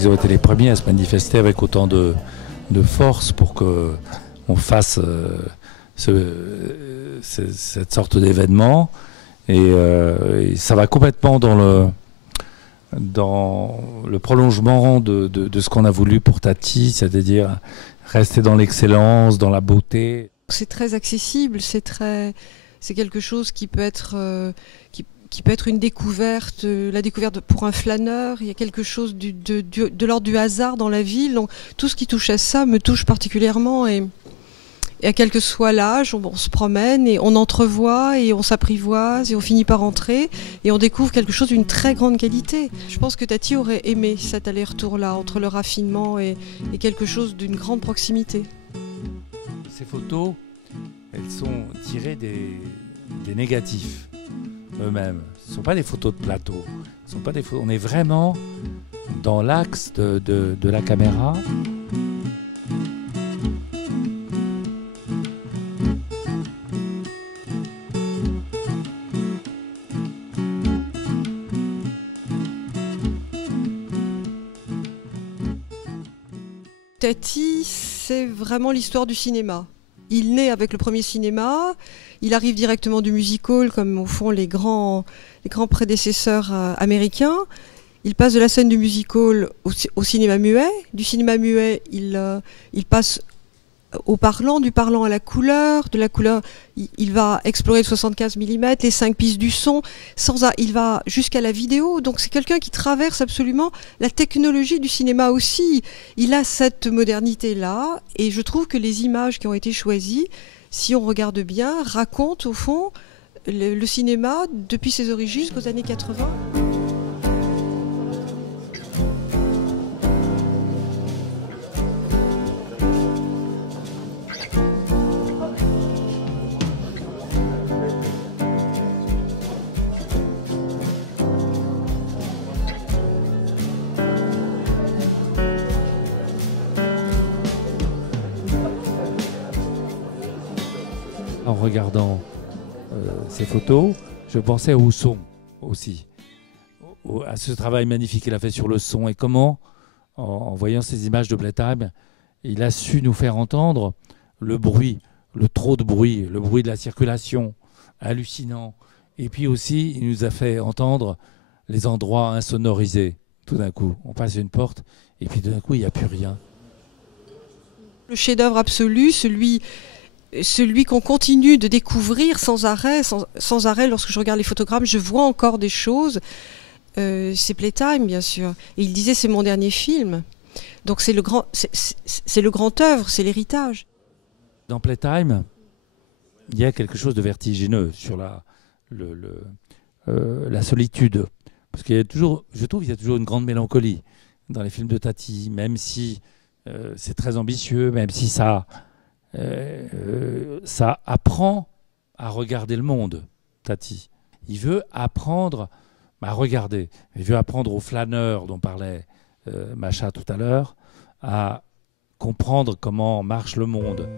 Ils ont été les premiers à se manifester avec autant de force pour qu'on fasse cette sorte d'événement. Et ça va complètement dans le prolongement de ce qu'on a voulu pour Tati, c'est-à-dire rester dans l'excellence, dans la beauté. C'est très accessible, c'est quelque chose qui peut être qui peut être une découverte, la découverte pour un flâneur. Il y a quelque chose de l'ordre du hasard dans la ville. Donc tout ce qui touche à ça me touche particulièrement. Et à quel que soit l'âge, on se promène et on entrevoit et on s'apprivoise et on finit par entrer et on découvre quelque chose d'une très grande qualité. Je pense que Tati aurait aimé cet aller-retour-là entre le raffinement et quelque chose d'une grande proximité. Ces photos, elles sont tirées des négatifs eux-mêmes. Ce ne sont pas des photos de plateau. Ce sont pas des photos. On est vraiment dans l'axe de la caméra. Tati, c'est vraiment l'histoire du cinéma. Il naît avec le premier cinéma, il arrive directement du music-hall, comme au fond les grands prédécesseurs américains. Il passe de la scène du music-hall au cinéma muet. Du cinéma muet, il passe au parlant, du parlant à la couleur. De la couleur, il va explorer le 75 mm, les 5 pistes du son. Il va jusqu'à la vidéo. Donc c'est quelqu'un qui traverse absolument la technologie du cinéma aussi. Il a cette modernité-là. Et je trouve que les images qui ont été choisies, si on regarde bien, racontent au fond le cinéma depuis ses origines jusqu'aux années 80. En regardant ces photos, je pensais au son aussi, à ce travail magnifique qu'il a fait sur le son et comment, en voyant ces images de Playtime, il a su nous faire entendre le bruit, le trop de bruit, le bruit de la circulation, hallucinant. Et puis aussi, il nous a fait entendre les endroits insonorisés. Tout d'un coup, on passe une porte et puis tout d'un coup, il n'y a plus rien. Le chef-d'œuvre absolu, celui qu'on continue de découvrir sans arrêt lorsque je regarde les photogrammes, je vois encore des choses. C'est Playtime, bien sûr. Et il disait, c'est mon dernier film. Donc c'est le grand œuvre, c'est l'héritage. Dans Playtime, il y a quelque chose de vertigineux sur la solitude. Parce qu'il y a toujours, je trouve qu'il y a toujours une grande mélancolie dans les films de Tati, même si c'est très ambitieux, même si ça apprend à regarder le monde, Tati. Il veut apprendre à regarder. Il veut apprendre aux flâneurs dont parlait Macha tout à l'heure, à comprendre comment marche le monde.